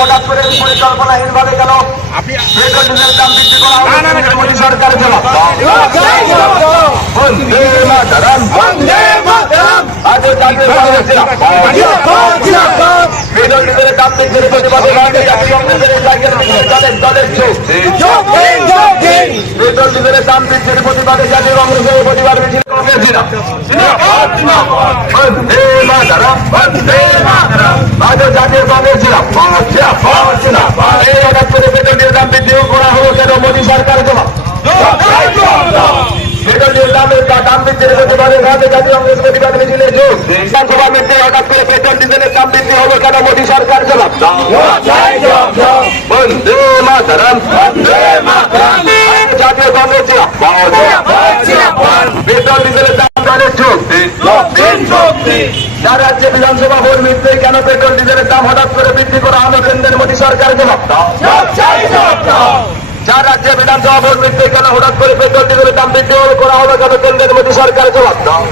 হঠাৎ করে পরিকল্পনাহীনভাবে কেন পেট্রোল ডিজেলের দাম বৃদ্ধি করা হলো মোদী সরকার জবাব দাও। বন্দে মাতরম, বন্দে মাতরম। আজও জাতীয় কংগ্রেসের পেট্রোল ডিজেলের দাম বৃদ্ধির প্রতিবাদে ভারতীয় জাতীয় কংগ্রেসের দলের যোগ পেট্রোল ডিজেলের দাম বৃদ্ধির প্রতিবাদে জাতীয় কংগ্রেসের প্রতিবাদ মিছিল কংগ্রেসীরা বন্দে মাতরম, বন্দে মাতরম। আজও জাতীয় কংগ্রেসীরা এই হঠাৎ করে পেট্রোল ডিজেলের দাম বৃদ্ধি করা হলো কেন মোদী সরকার জবাব। পেট্রোল ডিজেলের দাম বৃদ্ধির প্রতিবাদে ভারতীয় জাতীয় কংগ্রেস প্রতিবাদ মিছিলে যোগ। বিধানসভা মিত্রে হঠাৎ করে পেট্রোল ডিজেলের দাম বৃদ্ধি হলো কেন মোদী সরকার জবাব। বন্দে মাতরম, বন্দে মাতরম। জাতীয় কংগ্রেসীরা পেট্রোল ডিজেলের দাম দরের যোগ। যার রাজ্যে বিধানসভা ভোট মিটতে কেন পেট্রোল ডিজেলের দাম হঠাৎ করে বৃদ্ধি করা হলো কেন্দ্রের মোদী সরকার জবাব দাও। যার রাজ্যে বিধানসভা ভোট মিটতে কেন হঠাৎ করে পেট্রোল ডিজেলের দাম বৃদ্ধি করা হলো কেন কেন্দ্রের মোদী সরকার জবাব দাও।